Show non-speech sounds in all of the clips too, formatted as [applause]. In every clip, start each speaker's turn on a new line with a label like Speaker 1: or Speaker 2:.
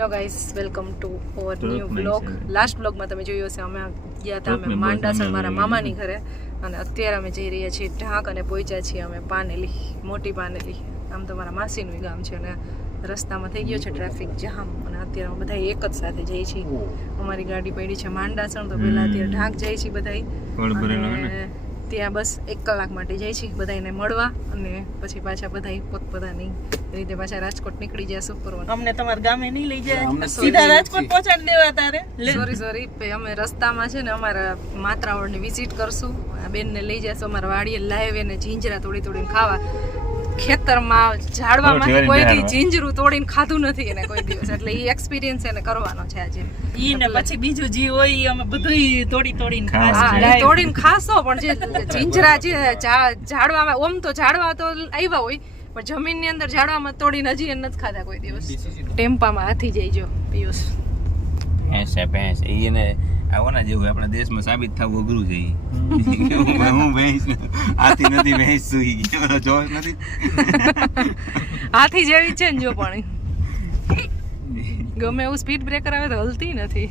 Speaker 1: Hello guys welcome to our new blog last બ્લોગમાં તમે જોયું હશે અમે ગયા હતા અમે માંડાસણ મારા મામાની ઘરે. અને અત્યારે અમે જઈ રહ્યા છીએ ઢાંક અને પહોંચ્યા છીએ અમે પાનેલી મોટી પાનેલી આમ તો મારા માસીનું ગામ છે અને રસ્તામાં થઈ ગયો છે ટ્રાફિક જામ. અને અત્યારે અમે બધા એક જ સાથે જઈએ છીએ. અમારી ગાડી પડી છે માંડાસણ તો પહેલાં અત્યારે ઢાંક જાય છે બધા ત્યાં બસ એક કલાક માટે જાય છે બધાને મળવા અને પછી પાછા બધા પોતપોતાની રીતે પાછા રાજકોટ નીકળી જાય ફરવા
Speaker 2: અમને તમારા ગામે નહીં લઈ જાય. સીધા રાજકોટ પહોંચાડી દેવા તારે.
Speaker 1: સોરી સોરી અમે રસ્તામાં છે ને અમારા માત્રાવળની વિઝિટ કરશું. આ બેનને લઈ જશું અમારા વાડીએ લાઈવ એને જીંજરા તોડી તોડીને ખાવા. ખેતરમાં
Speaker 3: ઝાડવામાં
Speaker 1: કોઈ દી જીંજરું તોડીને ખાધું નથી એને કોઈ દિવસ. એટલે એ એક્સપિરિયન્સ એને કરવાનો છે આજે.
Speaker 2: ઈ ને પછી બીજું જી હોય ઈ અમે બધું તોડી તોડીને
Speaker 3: ખાસ.
Speaker 1: એ તોડીને ખાશો પણ જે જીંજરા જે ઝાડવામાં ઓમ તો ઝાડવા તો આવ્યા હોય પણ જમીનની અંદર ઝાડવામાં તોડીને હજી એને નથી ખાધા કોઈ દિવસ. ટેમ્પામાં હાથી જઈજો પિયુષ.
Speaker 3: ભેંસ ભેંસ. એ એને આવવાના જેવું આપણા દેશમાં સાબિત થવું અઘરું છે [laughs] હું ભેંસ આથી નથી ભેંસ સુઈ ગયો જો નથી.
Speaker 1: હાથી જેવી છે ને જો પણ. [laughs] ગમે એવું સ્પીડ બ્રેકર આવે તો હલતી નથી.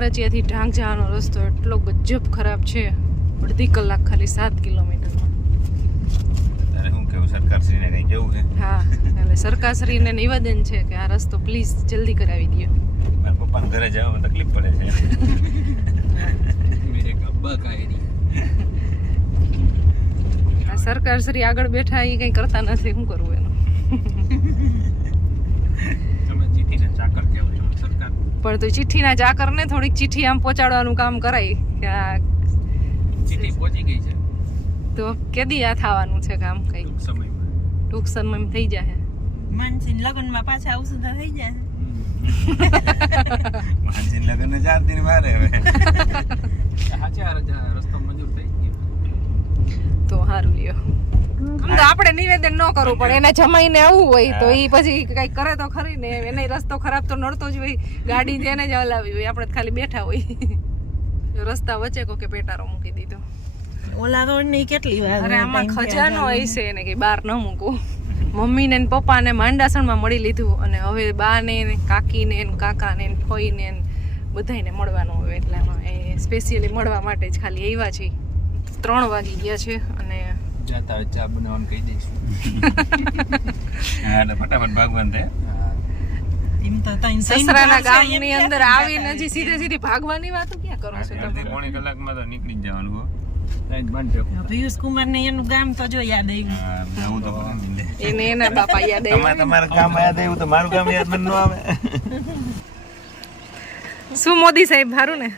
Speaker 1: ખારચિયાથી ઢાંગ જવાનો રસ્તો એટલો ગજબ ખરાબ છે. અડધી કલાક ખાલી સાત કિલોમીટરમાં. હા એટલે સરકારશ્રીને નિવેદન છે કે આ રસ્તો પ્લીઝ જલ્દી કરાવી દો
Speaker 3: મારા પપ્પાને ઘરે જવામાં તકલીફ પડે છે.
Speaker 1: આ સરકારશ્રી આગળ બેઠા એ કંઈ કરતા નથી. શું કરવું એનું
Speaker 3: તમે ચીઠીને ચાકર કેવું છો સરકાર
Speaker 1: પણ તો ચિઠ્ઠીના ચાકરને થોડીક ચિઠ્ઠી આમ પહોંચાડવાનું કામ કરાય કે આ
Speaker 3: ચિઠ્ઠી પહોંચી ગઈ છે.
Speaker 1: તો કેદી આ થવાનું છે કામ કઈ
Speaker 3: ટૂંક સમયમાં.
Speaker 1: ટૂંક સમયમાં થઈ જાય
Speaker 2: માનસીને લગ્નમાં પાછા આવશું તો થઈ જાય [laughs]
Speaker 3: માનસીન લગ્ન ચાર દિન વારે હવે. [laughs]
Speaker 1: તો સારું લ્યો. તો આપણે નિવેદન ન કરવું પડે. એને જમાઈને આવવું હોય તો એ પછી કઈ કરે તો ખરી ને. એને રસ્તો ખરાબ તો નડતો જ હોય. ગાડી જેને જ હલાવી હોય. આપણે ખાલી બેઠા હોય. રસ્તા વચ્ચે કોકે પેટારો મૂકી દીધો.
Speaker 2: ઓલા રોડની કેટલી વાર
Speaker 1: અરે આમાં ખજાનો છે એને કે બહાર ન મૂકવું. મમ્મી ને પપ્પાને માંડાસણમાં મળી લીધું અને હવે બા ને કાકી ને કાકા ને ફોઈને ને બધાયને મળવાનું હોય એટલે એ સ્પેશિયલી મળવા માટે જ ખાલી આવ્યા છે ત્રણ વાગી ગયા છે અને [laughs]
Speaker 3: હા એટલે ફટાફટ ભાગવાન થાય
Speaker 2: એમ તો ત્રણ ત્રણ
Speaker 1: સસરાના
Speaker 2: ભાગ છે, એમ
Speaker 1: ગામની અંદર આવીને હજી સીધે સીધી ભાગવાની વાતો ક્યાં કરો છો તમે?
Speaker 3: પોણી કલાકમાં તો નીકળી જ જવાનું હો.
Speaker 2: પિયુષ કુમાર ને એનું ગામ તો જો યાદ આવ્યું.
Speaker 3: તો
Speaker 1: એને એના બાપા યાદ
Speaker 3: તમારે તમારું ગામ યાદ આવ્યું તો મારું ગામ યાદ મને ન આવે.
Speaker 1: શું મોદી સાહેબ સારું ને?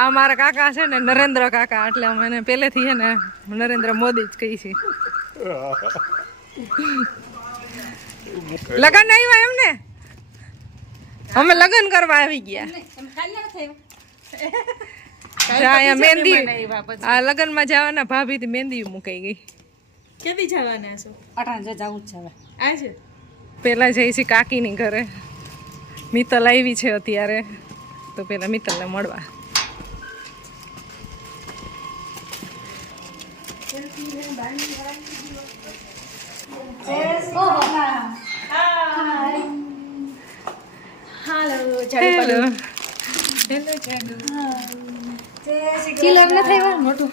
Speaker 1: આ મારા કાકા છે ને નરેન્દ્ર કાકા એટલે અમે એને પહેલેથી છે ને નરેન્દ્ર મોદી જ કહી છે. લગન આવ્યા એમ ને અમે લગન કરવા આવી ગયા. જા, અહીંયા મહેંદી આ લગનમાં જવાના ભાભીથી મહેંદી મુકાઈ ગઈ.
Speaker 2: કેદી જવાના છો? આજે
Speaker 1: પેલા જઈ છે? કાકીની ઘરે. મિત્તલ આવી છે અત્યારે. તો પહેલાં મિત્તલને મળવા. હેલો હેલો
Speaker 4: ન થયા મોટું.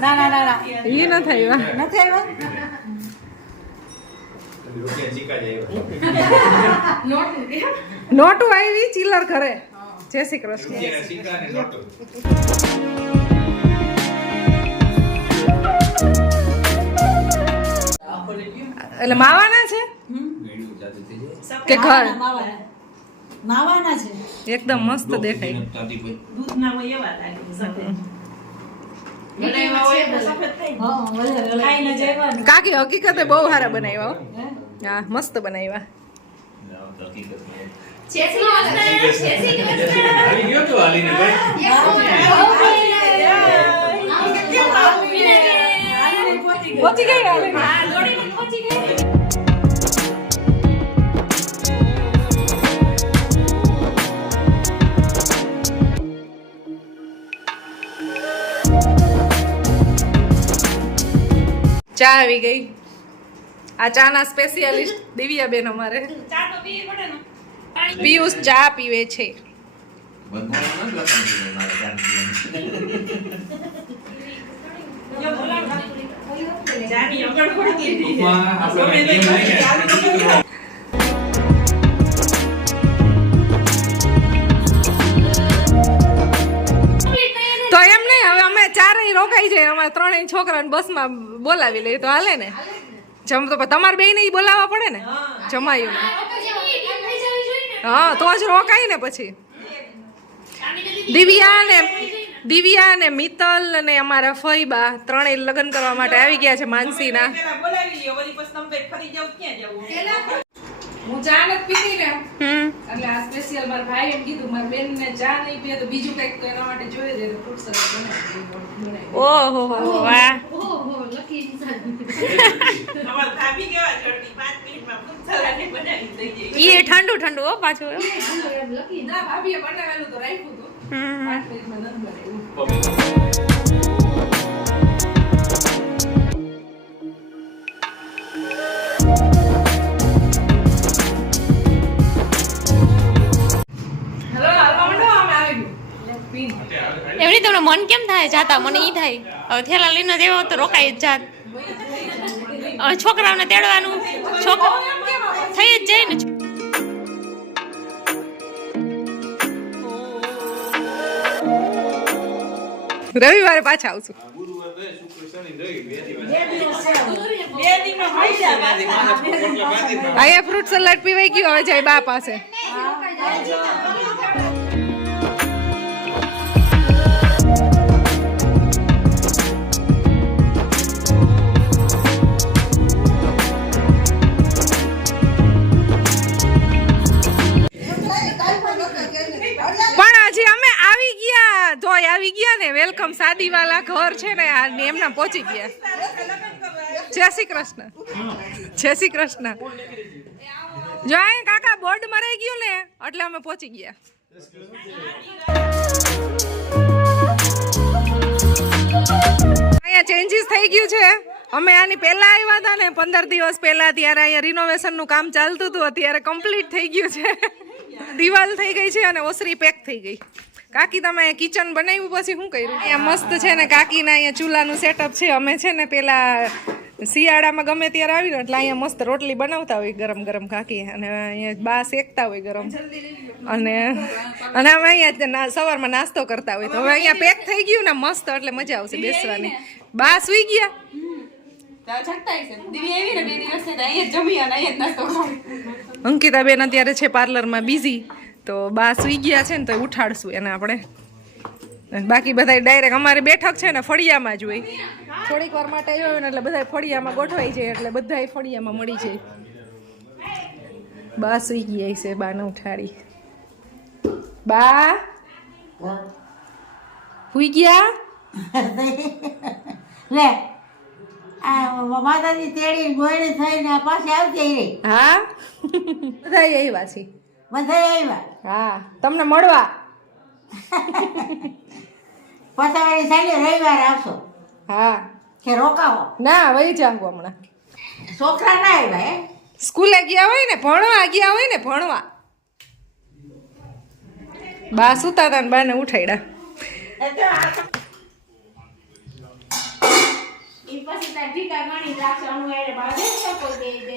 Speaker 4: ના ના ના ના ના.
Speaker 1: ઈ ન થયું
Speaker 4: નથી આવ્યા? [laughs]
Speaker 1: નોટું આવી ચિલ્લર ઘરે. જય શ્રી કૃષ્ણ. એટલે માવાના છે? કે ઘર?
Speaker 4: માવાના માવાના. છે.
Speaker 1: એકદમ મસ્ત દેખાય.
Speaker 2: દૂધના હોય એવા લાગે
Speaker 1: કાકી હકીકતે બહુ સારા બનાવ્યા હો. મસ્ત બનાવ્યા ચા આવી ગઈ આ ચા ના સ્પેશિયાલિસ્ટ દિવ્યા બેન અમારે પિયુષ ચા પીવે છે.
Speaker 2: તો
Speaker 5: એમ નહીં
Speaker 1: હવે અમે ચારેય રોકાઈ જાય. અમારા ત્રણેય છોકરાને બસમાં બોલાવી લઈએ તો હાલે ને? જમ તો તમારે બેને એ બોલાવવા પડે ને? જમાયું. હા તો જ રોકાય ને પછી. દિવ્યા ને દિવ્યા ને મિત્તલ ને અમારા ફઈબા ત્રણેય લગ્ન કરવા માટે આવી ગયા છે માનસીના. હું ચા નથી પીતી ને એટલે આ સ્પેશિયલ મારા ભાઈ એમ કીધું મારી બેન ને ચા નહીં પીએ તો બીજું કંઈક તો એના માટે જોઈએ છે તો ફ્રૂટ સલાડ બનાવી
Speaker 2: ઓહો વાહ.
Speaker 1: ઇન્સાન.
Speaker 2: અમાર ભાભી કેવા ઝડપી પાંચ મિનિટમાં ફ્રૂટ સલાડ બનાવી દઈએ.
Speaker 6: ઈ ઠંડુ ઠંડુ હો પાછું
Speaker 1: ના ભાભીએ બનાવેલું તો રાખ્યું હતું. 5 મિનિટમાં નથી બનાવ્યું
Speaker 6: મન કેમ થાય? જાતા મને ઈ થાય. હવે થેલા લઈને દેવો તો રોકાય જ જાત. હવે છોકરાઓને તેડવાનું છોકરા થઈ જ જાય ને.
Speaker 1: રવિવારે પાછા આવશું. અહીંયા ફ્રૂટ સલાડ પીવાઈ ગયું, હવે જાય બા પાસે. તોય આવી ગયા ને વેલકમ સાદી વાલા ઘર છે ને, આ એમના પહોંચી ગયા. જય શ્રી કૃષ્ણ. જય શ્રી કૃષ્ણ. જો આ કાકા બોર્ડ મરાઈ ગયું ને, એટલે અમે પહોંચી ગયા. અહીંયા ચેન્જીસ થઈ ગયું છે. અમે આની પહેલા આવ્યા હતા ને, પંદર દિવસ પહેલા ત્યારે અહીંયા રિનોવેશનનું કામ ચાલતું હતું, અત્યારે કમ્પ્લીટ થઈ ગયું છે. દિવાલ થઈ ગઈ છે અને ઓસરી પેક થઈ ગઈ. કાકી તમે કિચન બનાવ્યું પછી શું કર્યું? અહીંયા મસ્ત છે ને કાકીના અહીંયા ચૂલાનું સેટઅપ છે. અમે છે ને પેલા શિયાળામાં ગમે ત્યારે આવીને એટલે અહીંયા મસ્ત રોટલી બનાવતા હોય ગરમ ગરમ કાકી. અને અહીંયા બા શેકતા હોય ગરમ. અને અને અમે અહીંયા સવારમાં નાસ્તો કરતા હોય. તો હવે અહીંયા પેક થઈ ગયું ને મસ્ત એટલે મજા આવશે બેસવાની. બા સુઈ ગયા અંકિતા બેન અત્યારે છે પાર્લરમાં બિઝી તો બા સુઈ ગયા છે ને તો ઉઠાડશું એને આપણે. બાકી બધા ડાયરેક્ટ અમારે બેઠક છે ને ફળિયામાં જ હોય. થોડીક વાર માટે આવ્યો હોય ને એટલે બધા ફળિયામાં ગોઠવાઈ જાય એટલે બધા ફળિયામાં મળી જાય. બા સુઈ ગયા છે બાને ઉઠાડી. બા? સુઈ ગયા?
Speaker 4: લે માતાજી તેડી ગોળી થઈને પાછી આવતી રહી
Speaker 1: હા? બધા આવ્યા છે.
Speaker 4: બધા આવ્યા.
Speaker 1: હા તમને મળવા.
Speaker 4: પસાવાળી વાળી સાંજે રવિવાર આવશો.
Speaker 1: હા.
Speaker 4: કે રોકાવો?
Speaker 1: ના વહી જાઉં હમણાં.
Speaker 4: છોકરા ના આવ્યા હે
Speaker 1: સ્કૂલે ગયા હોય ને ભણવા ગયા હોય ને ભણવા. બા સુતા હતા ને બાને ઉઠાડ્યા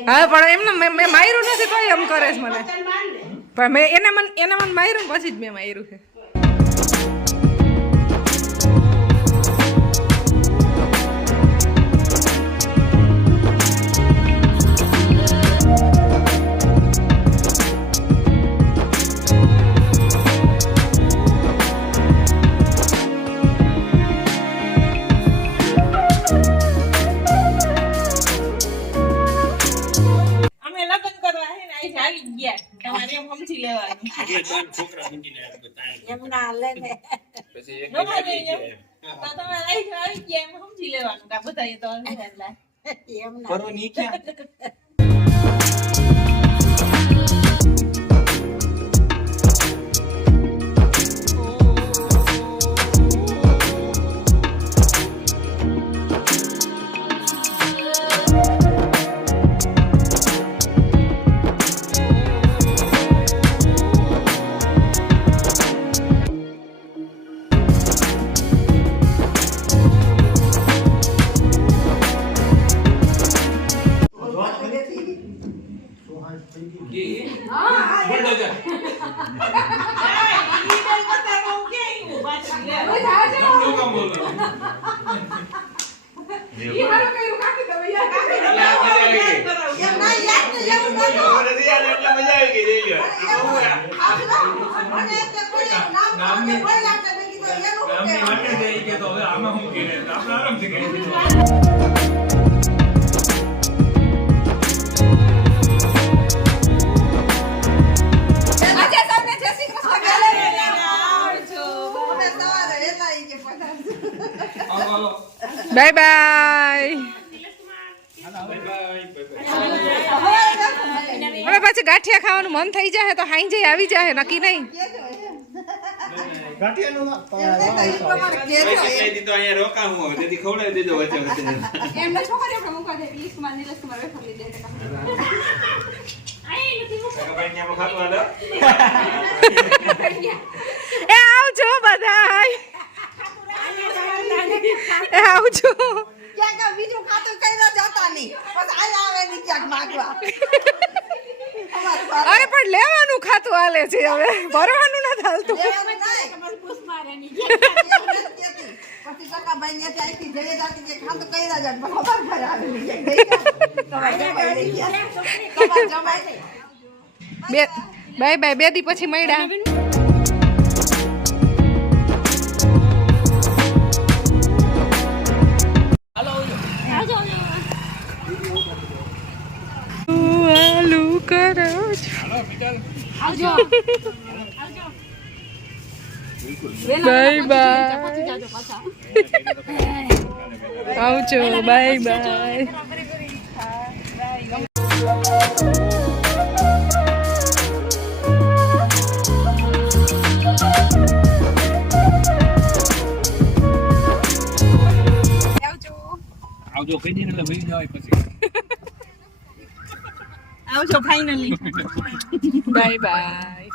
Speaker 1: હા પણ એમને મેં મેં માર્યું નથી તો એમ કરે છે મને. પણ મેં એના મન એના મન માર્યું પછી જ મેં માર્યું છે.
Speaker 2: લેવાનું એમ ના લે ને. ગમે તે એમ. તો તમારે અહીં આવી ગયા એમ સમજી લેવાનું કે આ બધાએ તો.
Speaker 7: એમ ના.
Speaker 3: કરો. ની ક્યાં
Speaker 7: એમ આરામથી યાદ
Speaker 1: બાય બાય હવે પાછી ગાંઠિયા ખાવાનું મન થઈ જાય તો હાઈ જઈ આવી જાય નક્કી નહીં? [laughs] [laughs] [laughs] એ છું
Speaker 7: ક્યાંક આ બીજું ખાતું કર્યા જતા નહીં. પછી આયા આવે નહીં ક્યાંક માગવા.
Speaker 1: અરે પણ લેવાનું ખાતું હાલે છે હવે. ભરવાનું નથી હાલતું.
Speaker 7: બે નહીં.
Speaker 1: બાય બે દી પછી કાકાભાઈ બાય બાય આવજો બાય બાય
Speaker 3: આવજો કઈ દિન એટલે ભઈ જવાય પછી
Speaker 2: આવજો ફાઇનલી
Speaker 1: બાય બાય